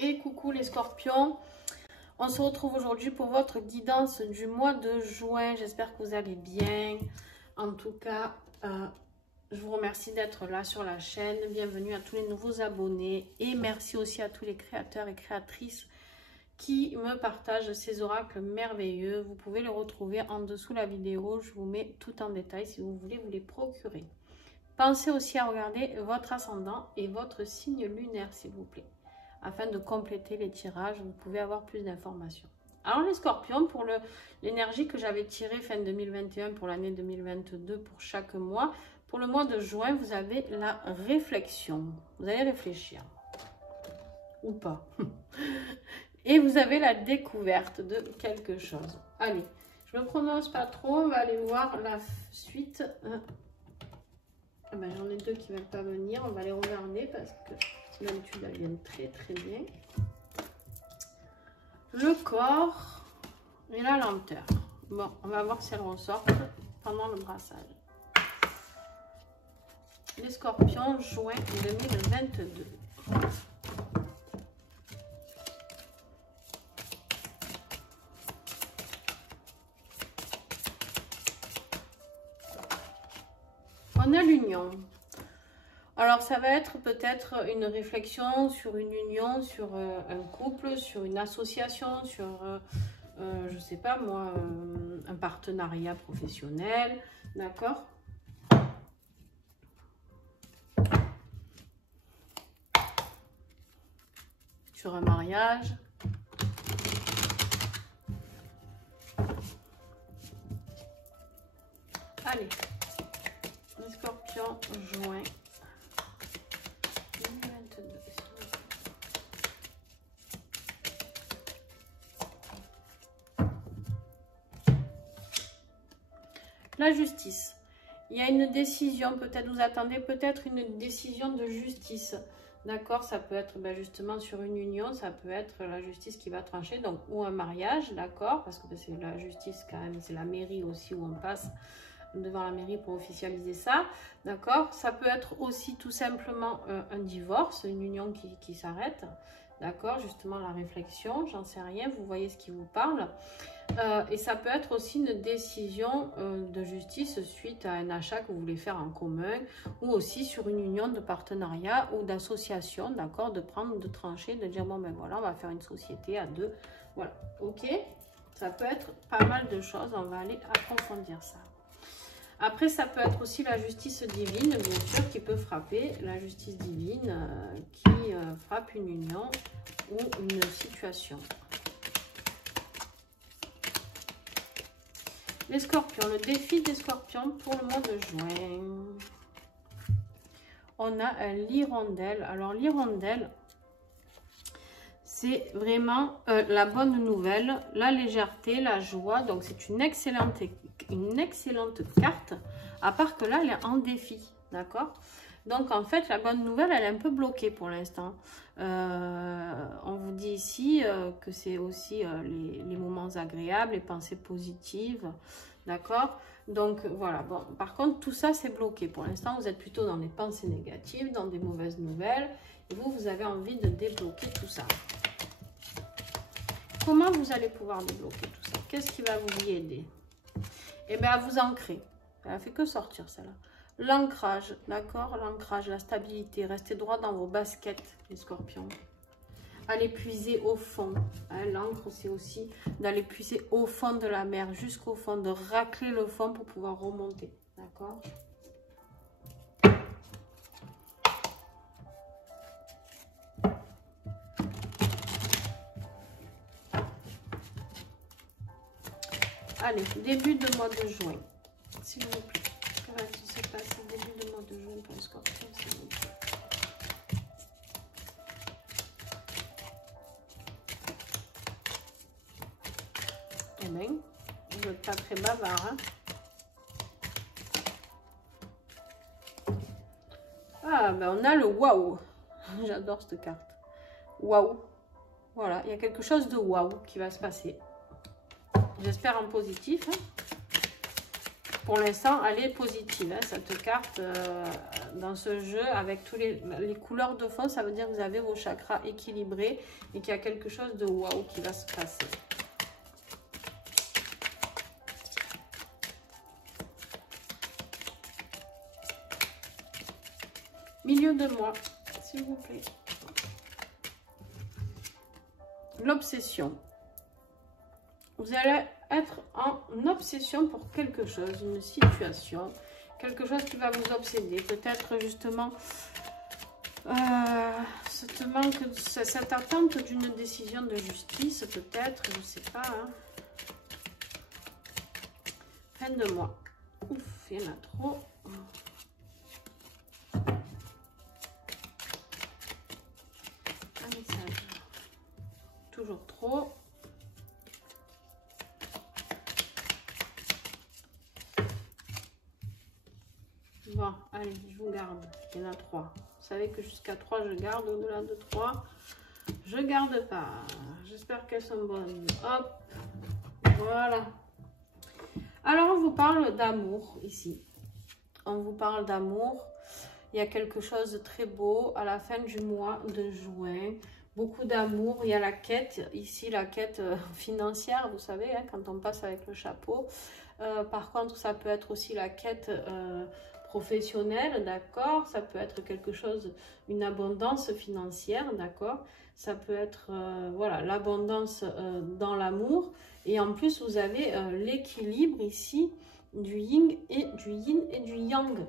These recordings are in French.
Et coucou les scorpions, on se retrouve aujourd'hui pour votre guidance du mois de juin. J'espère que vous allez bien. En tout cas, je vous remercie d'être là sur la chaîne. Bienvenue à tous les nouveaux abonnés et merci aussi à tous les créateurs et créatrices qui me partagent ces oracles merveilleux. Vous pouvez les retrouver en dessous de la vidéo. Je vous mets tout en détail si vous voulez vous les procurer. Pensez aussi à regarder votre ascendant et votre signe lunaire s'il vous plaît. Afin de compléter les tirages, vous pouvez avoir plus d'informations. Alors les scorpions, pour l'énergie que j'avais tirée fin 2021 pour l'année 2022 pour chaque mois, pour le mois de juin, vous avez la réflexion. Vous allez réfléchir. Ou pas. Et vous avez la découverte de quelque chose. Allez, je ne me prononce pas trop, on va aller voir la suite. Ah ben, j'en ai deux qui ne veulent pas venir, on va les regarder parce que l'habitude elles viennent très très bien. Le corps et la lenteur. Bon, on va voir si elles ressortent pendant le brassage. Les scorpions, juin 2022. On a l'union. Alors, ça va être peut-être une réflexion sur une union, sur un couple, sur une association, sur, je ne sais pas moi, un partenariat professionnel, d'accord? Sur un mariage. Allez, les scorpions, juin. La justice. Il y a une décision, peut-être vous attendez peut-être une décision de justice. D'accord, ça peut être justement sur une union, ça peut être la justice qui va trancher, donc ou un mariage, d'accord, parce que c'est la justice quand même, c'est la mairie aussi où on passe devant la mairie pour officialiser ça, d'accord. Ça peut être aussi tout simplement un divorce, une union qui s'arrête, d'accord, justement la réflexion, j'en sais rien, vous voyez ce qui vous parle. Et ça peut être aussi une décision de justice suite à un achat que vous voulez faire en commun ou aussi sur une union de partenariat ou d'association, d'accord, de prendre, de trancher, de dire bon ben voilà, on va faire une société à deux, voilà, ok. Ça peut être pas mal de choses, on va aller approfondir ça. Après, ça peut être aussi la justice divine, bien sûr, qui peut frapper, la justice divine qui frappe une union ou une situation. Les scorpions, le défi des scorpions pour le mois de juin. On a l'hirondelle. Alors l'hirondelle, c'est vraiment la bonne nouvelle, la légèreté, la joie. Donc c'est une excellente carte, à part que là, elle est en défi, d'accord? Donc en fait, la bonne nouvelle, elle est un peu bloquée pour l'instant. On vous dit ici que c'est aussi les moments agréables, les pensées positives, d'accord? Donc voilà, bon, par contre, tout ça, c'est bloqué. Pour l'instant, vous êtes plutôt dans des pensées négatives, dans des mauvaises nouvelles. Et vous avez envie de débloquer tout ça. Comment vous allez pouvoir débloquer tout ça? Qu'est-ce qui va vous y aider? Eh bien, à vous ancrer. Elle a fait que sortir, celle-là. L'ancrage, d'accord? L'ancrage, la stabilité. Restez droit dans vos baskets, les scorpions. Allez puiser au fond. Hein, l'encre, c'est aussi d'aller puiser au fond de la mer, jusqu'au fond, de racler le fond pour pouvoir remonter. D'accord? Allez, début de mois de juin, s'il vous plaît. Qu'est-ce qui se passe début de mois de juin pour les scorpions, s'il vous plaît. Eh bien, vous n'êtes pas très bavard, hein? Ah, ben on a le waouh. J'adore cette carte. Waouh. Voilà, il y a quelque chose de waouh qui va se passer. J'espère en positif. Hein. Pour l'instant, elle est positive. Hein, cette carte, dans ce jeu avec tous les couleurs de fond, ça veut dire que vous avez vos chakras équilibrés et qu'il y a quelque chose de waouh qui va se passer. Milieu de mois, s'il vous plaît. L'obsession. Vous allez être en obsession pour quelque chose, une situation, quelque chose qui va vous obséder. Peut-être justement cette attente d'une décision de justice, peut-être, je ne sais pas. Hein. Fin de mois. Ouf, il y en a trop. Un message. Toujours trop. Bon, allez, je vous garde. Il y en a 3. Vous savez que jusqu'à 3, je garde. Au-delà de 3, je garde pas. J'espère qu'elles sont bonnes. Hop, voilà. Alors, on vous parle d'amour ici. On vous parle d'amour. Il y a quelque chose de très beau à la fin du mois de juin. Beaucoup d'amour. Il y a la quête, ici, la quête financière, vous savez, hein, quand on passe avec le chapeau. Par contre, ça peut être aussi la quête professionnelle, d'accord. Ça peut être quelque chose, une abondance financière, d'accord. Ça peut être, voilà, l'abondance dans l'amour. Et en plus, vous avez l'équilibre ici du yin et du yang.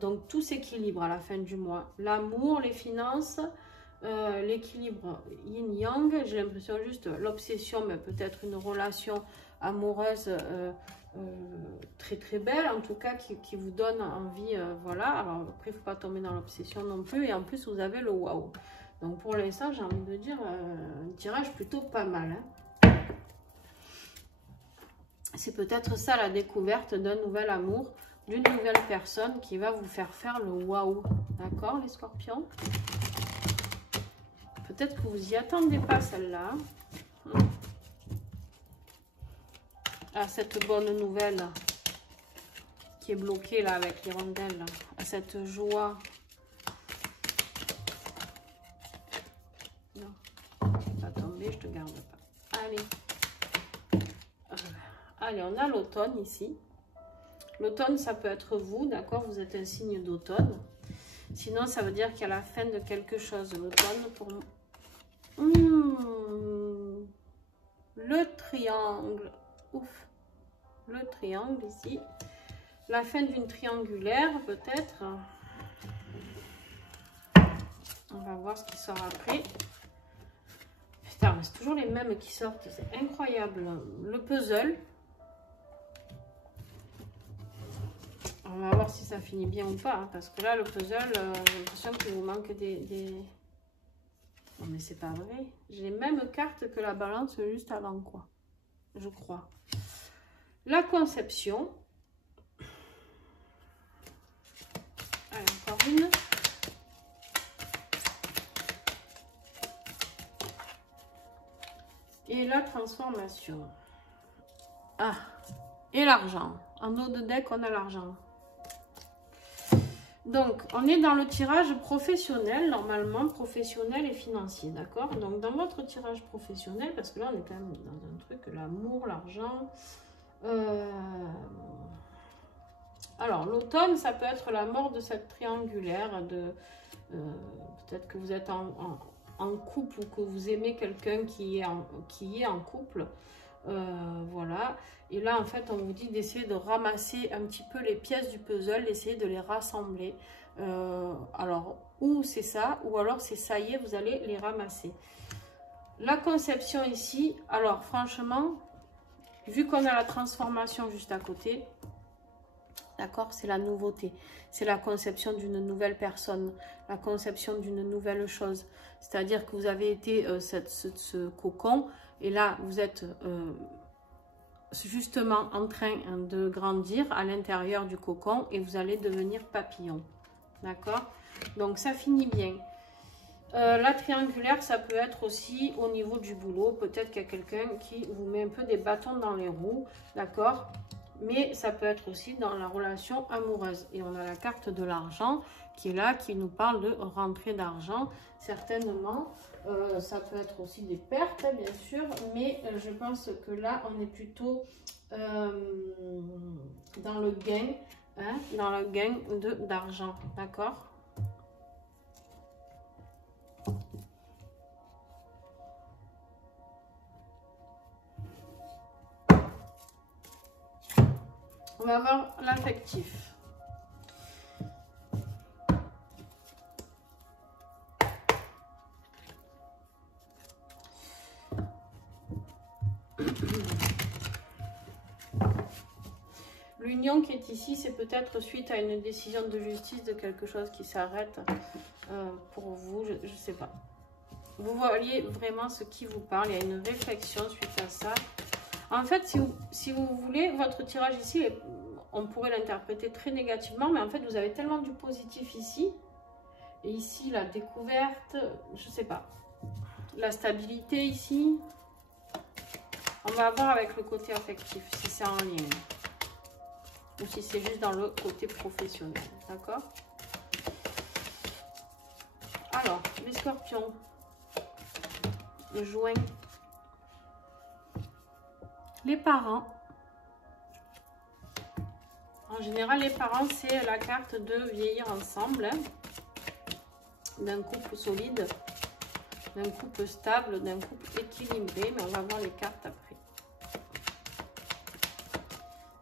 Donc, tout s'équilibre à la fin du mois. L'amour, les finances, l'équilibre yin-yang. J'ai l'impression juste l'obsession, mais peut-être une relation amoureuse très très belle, en tout cas, qui vous donne envie. Voilà. Alors, après, il ne faut pas tomber dans l'obsession non plus. Et en plus, vous avez le waouh. Donc, pour l'instant, j'ai envie de dire un tirage plutôt pas mal. Hein. C'est peut-être ça la découverte d'un nouvel amour, d'une nouvelle personne qui va vous faire le waouh. D'accord, les scorpions? Peut-être que vous n'y attendez pas, celle-là. À cette bonne nouvelle qui est bloquée là avec l'hirondelle, à cette joie. Non, pas tomber, je te garde pas. Allez. Allez, on a l'automne ici. L'automne, ça peut être vous, d'accord? Vous êtes un signe d'automne. Sinon, ça veut dire qu'il y a la fin de quelque chose. L'automne, pour le triangle. Ouf. Le triangle ici. La fin d'une triangulaire, peut-être. On va voir ce qui sort après. Putain, c'est toujours les mêmes qui sortent. C'est incroyable. Le puzzle. On va voir si ça finit bien ou pas. Hein, parce que là, le puzzle, j'ai l'impression qu'il vous manque des... Non, mais c'est pas vrai. J'ai les mêmes cartes que la balance juste avant, quoi. Je crois. La conception. Allez, encore une. Et la transformation. Ah, et l'argent. En haut de deck, on a l'argent. Donc, on est dans le tirage professionnel, normalement, professionnel et financier, d'accord? Donc, dans votre tirage professionnel, parce que là, on est quand même dans un truc, l'amour, l'argent. Alors, l'automne, ça peut être la mort de cette triangulaire, peut-être que vous êtes en couple ou que vous aimez quelqu'un qui est en couple. Voilà. Et là, en fait, on vous dit d'essayer de ramasser un petit peu les pièces du puzzle, d'essayer de les rassembler. Alors, ou c'est ça, ou alors c'est ça y est, vous allez les ramasser. La conception ici, alors franchement, vu qu'on a la transformation juste à côté, d'accord, c'est la nouveauté. C'est la conception d'une nouvelle personne, la conception d'une nouvelle chose. C'est-à-dire que vous avez été ce cocon, et là, vous êtes... justement en train de grandir à l'intérieur du cocon et vous allez devenir papillon, d'accord? Donc ça finit bien. La triangulaire, ça peut être aussi au niveau du boulot, peut-être qu'il y a quelqu'un qui vous met un peu des bâtons dans les roues, d'accord? mais ça peut être aussi dans la relation amoureuse. Et on a la carte de l'argent qui est là, qui nous parle de rentrée d'argent, certainement. Ça peut être aussi des pertes, hein, bien sûr, mais je pense que là, on est plutôt dans le gain, hein, dans le gain d'argent, d'accord? On va voir l'affectif. L'union qui est ici, c'est peut-être suite à une décision de justice de quelque chose qui s'arrête pour vous, je ne sais pas. Vous voyez vraiment ce qui vous parle, il y a une réflexion suite à ça. En fait, si vous voulez, votre tirage ici, on pourrait l'interpréter très négativement, mais en fait, vous avez tellement du positif ici. Et ici, la découverte, je ne sais pas. La stabilité ici. On va voir avec le côté affectif, si c'est en lien. Ou si c'est juste dans le côté professionnel. D'accord? Alors, les scorpions. Le joint. Les parents. En général, les parents, c'est la carte de vieillir ensemble. Hein, d'un couple solide, d'un couple stable, d'un couple équilibré. Mais on va voir les cartes après.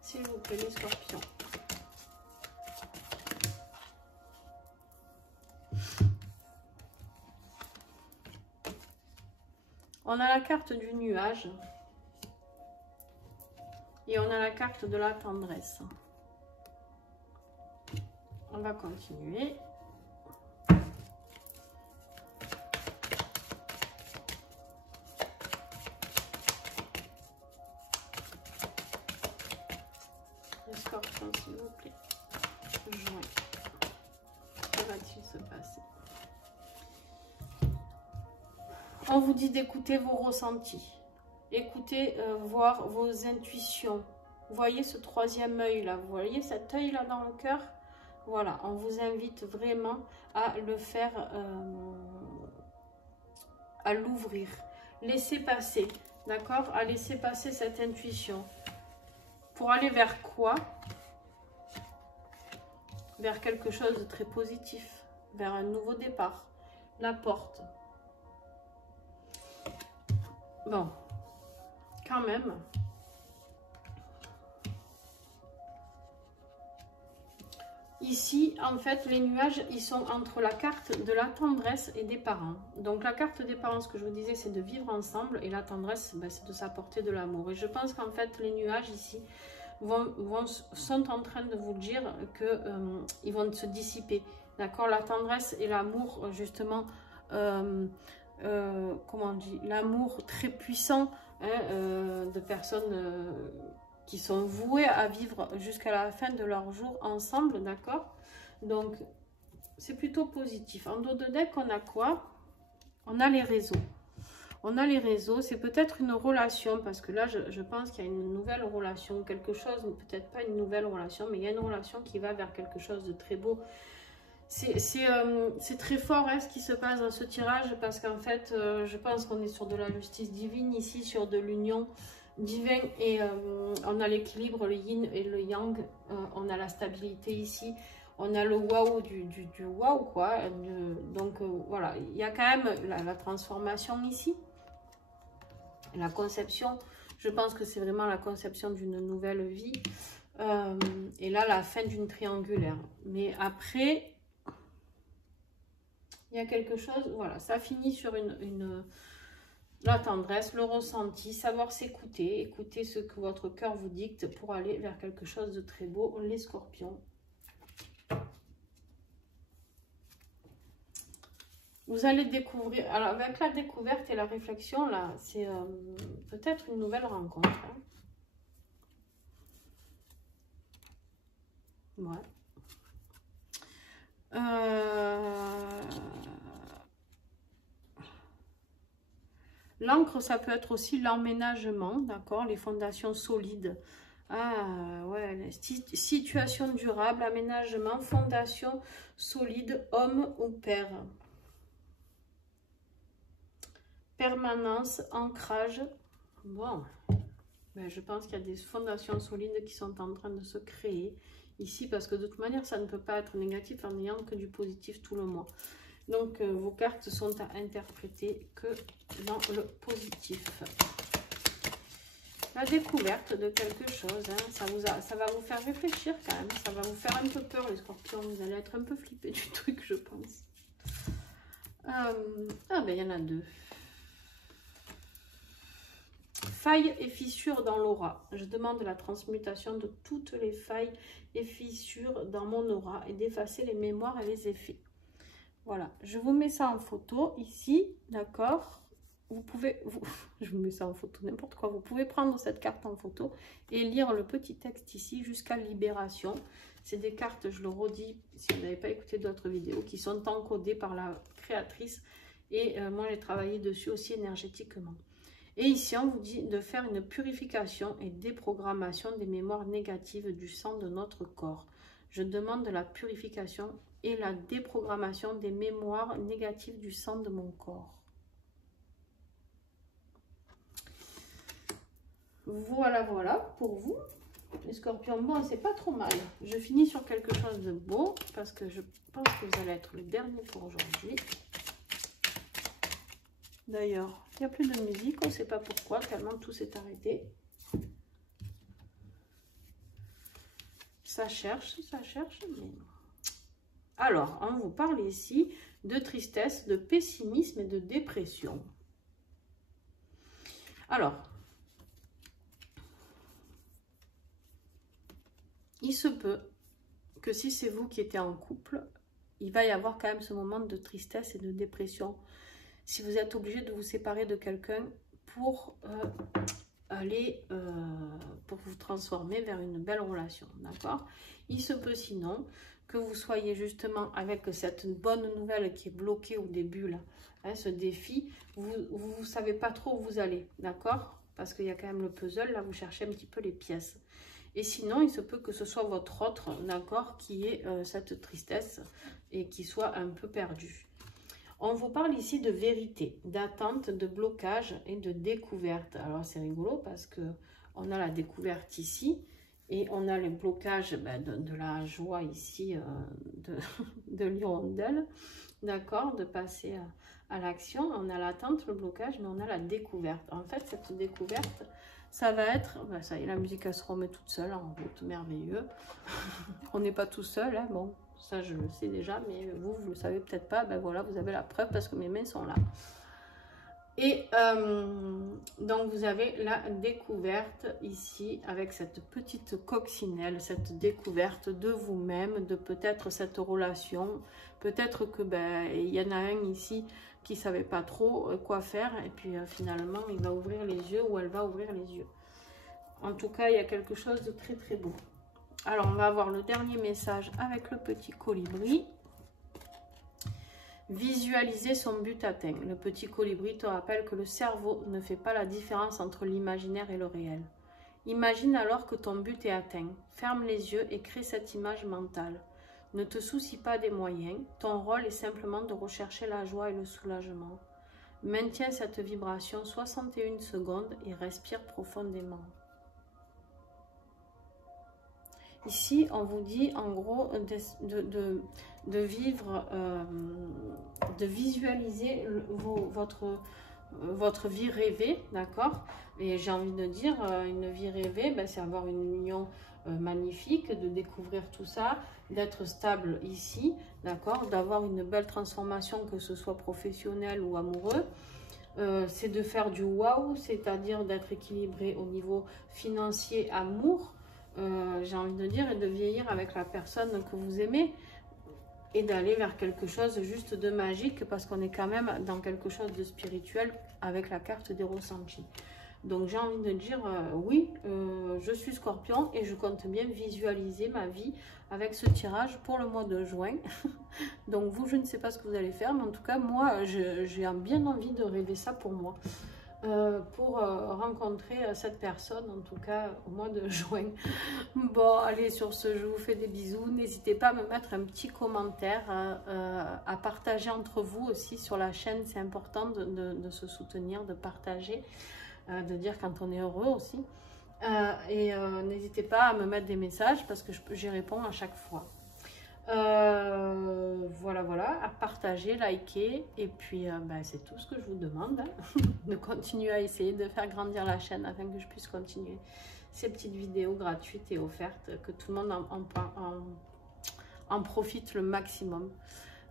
S'il vous plaît, les scorpions. On a la carte du nuage. Et on a la carte de la tendresse. On va continuer. Le scorpion, s'il vous plaît. Joint. Que va-t-il se passer? On vous dit d'écouter vos ressentis. Écoutez, voir vos intuitions. Vous voyez ce troisième œil là, vous voyez cet œil là dans le cœur? Voilà, on vous invite vraiment à le faire, à l'ouvrir. Laissez passer, d'accord? À laisser passer cette intuition. Pour aller vers quoi? Vers quelque chose de très positif, vers un nouveau départ. La porte. Bon. Quand même, ici, en fait, les nuages, ils sont entre la carte de la tendresse et des parents. Donc, la carte des parents, ce que je vous disais, c'est de vivre ensemble. Et la tendresse, ben, c'est de s'apporter de l'amour. Et je pense qu'en fait, les nuages ici sont en train de vous dire qu'ils vont se dissiper. D'accord? La tendresse et l'amour, justement, comment on dit? L'amour très puissant. Hein, de personnes qui sont vouées à vivre jusqu'à la fin de leur jour ensemble, d'accord? Donc, c'est plutôt positif. En dos de deck, on a quoi? On a les réseaux. On a les réseaux, c'est peut-être une relation, parce que là, je pense qu'il y a une nouvelle relation, quelque chose, peut-être pas une nouvelle relation, mais il y a une relation qui va vers quelque chose de très beau. C'est très fort hein, ce qui se passe dans ce tirage parce qu'en fait, je pense qu'on est sur de la justice divine ici, sur de l'union divine et on a l'équilibre, le yin et le yang, on a la stabilité ici, on a le waouh du waouh quoi. Donc voilà, il y a quand même la transformation ici, la conception. Je pense que c'est vraiment la conception d'une nouvelle vie et là la fin d'une triangulaire. Mais après il y a quelque chose, voilà, ça finit sur la tendresse, le ressenti, savoir s'écouter, écouter ce que votre cœur vous dicte pour aller vers quelque chose de très beau, les scorpions. Vous allez découvrir, alors avec la découverte et la réflexion, là, c'est peut-être une nouvelle rencontre. Hein. Ouais. L'encre, ça peut être aussi l'emménagement, d'accord? Les fondations solides Ah, ouais, situation durable, aménagement, fondation solide, homme ou père. Permanence, ancrage. Bon, ben, je pense qu'il y a des fondations solides qui sont en train de se créer ici, parce que de toute manière, ça ne peut pas être négatif en n'ayant que du positif tout le mois. Donc, vos cartes sont à interpréter que dans le positif. La découverte de quelque chose, hein, ça va vous faire réfléchir quand même. Ça va vous faire un peu peur, les scorpions. Vous allez être un peu flippés du truc, je pense. Ah ben, il y en a deux. Failles et fissures dans l'aura. Je demande la transmutation de toutes les failles et fissures dans mon aura et d'effacer les mémoires et les effets. Voilà, je vous mets ça en photo ici, d'accord? Vous pouvez, je vous mets ça en photo, n'importe quoi. Vous pouvez prendre cette carte en photo et lire le petit texte ici jusqu'à libération. C'est des cartes, je le redis, si vous n'avez pas écouté d'autres vidéos, qui sont encodées par la créatrice. Et moi, j'ai travaillé dessus aussi énergétiquement. Et ici, on vous dit de faire une purification et déprogrammation des mémoires négatives du sang de notre corps. Je demande la purification et la déprogrammation des mémoires négatives du sang de mon corps. Voilà, voilà pour vous. Les scorpions, bon, c'est pas trop mal. Je finis sur quelque chose de beau parce que je pense que vous allez être le dernier pour aujourd'hui. D'ailleurs, il n'y a plus de musique, on ne sait pas pourquoi, tellement tout s'est arrêté. Ça cherche, mais... Alors, on vous parle ici de tristesse, de pessimisme et de dépression. Alors, il se peut que si c'est vous qui étiez en couple, il va y avoir quand même ce moment de tristesse et de dépression. Si vous êtes obligé de vous séparer de quelqu'un pour pour vous transformer vers une belle relation, d'accord? Il se peut sinon que vous soyez justement avec cette bonne nouvelle qui est bloquée au début, là, hein, ce défi, vous ne savez pas trop où vous allez, d'accord? Parce qu'il y a quand même le puzzle, là, vous cherchez un petit peu les pièces. Et sinon, il se peut que ce soit votre autre, d'accord, qui ait cette tristesse et qui soit un peu perdu. On vous parle ici de vérité, d'attente, de blocage et de découverte. Alors, c'est rigolo parce que on a la découverte ici et on a le blocage de la joie ici de l'hirondelle, d'accord, de passer à l'action. On a l'attente, le blocage, mais on a la découverte. En fait, cette découverte, ça va être... ça y est, la musique, elle se remet toute seule en route, merveilleux. On n'est pas tout seul, hein, bon. Ça, je le sais déjà, mais vous ne le savez peut-être pas. Ben voilà, vous avez la preuve parce que mes mains sont là. Et donc, vous avez la découverte ici avec cette petite coccinelle, cette découverte de vous-même, de peut-être cette relation. Peut-être que il y en a un ici qui ne savait pas trop quoi faire. Et puis, finalement, il va ouvrir les yeux ou elle va ouvrir les yeux. En tout cas, il y a quelque chose de très, très beau. Alors, on va avoir le dernier message avec le petit colibri. Visualiser son but atteint. Le petit colibri te rappelle que le cerveau ne fait pas la différence entre l'imaginaire et le réel. Imagine alors que ton but est atteint. Ferme les yeux et crée cette image mentale. Ne te soucie pas des moyens. Ton rôle est simplement de rechercher la joie et le soulagement. Maintiens cette vibration 61 secondes et respire profondément. Ici, on vous dit en gros de vivre, de visualiser votre vie rêvée, d'accord? Et j'ai envie de dire, une vie rêvée, c'est avoir une union magnifique, de découvrir tout ça, d'être stable ici, d'accord? D'avoir une belle transformation, que ce soit professionnel ou amoureux. C'est de faire du waouh, c'est-à-dire d'être équilibré au niveau financier, amour. J'ai envie de dire, et de vieillir avec la personne que vous aimez et d'aller vers quelque chose juste de magique parce qu'on est quand même dans quelque chose de spirituel avec la carte des ressentis. Donc j'ai envie de dire, oui, je suis Scorpion et je compte bien visualiser ma vie avec ce tirage pour le mois de juin. Donc vous, je ne sais pas ce que vous allez faire, mais en tout cas, moi, j'ai bien envie de rêver ça pour moi. pour rencontrer cette personne, en tout cas au mois de juin. Bon, allez, sur ce, je vous fais des bisous. N'hésitez pas à me mettre un petit commentaire, à partager entre vous aussi sur la chaîne. C'est important de se soutenir, de partager, de dire quand on est heureux aussi. N'hésitez pas à me mettre des messages parce que j'y réponds à chaque fois. Voilà, à partager, liker, et puis c'est tout ce que je vous demande, hein, de continuer à essayer de faire grandir la chaîne afin que je puisse continuer ces petites vidéos gratuites et offertes, que tout le monde en profite le maximum.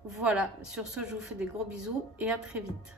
Voilà, sur ce, je vous fais des gros bisous et à très vite.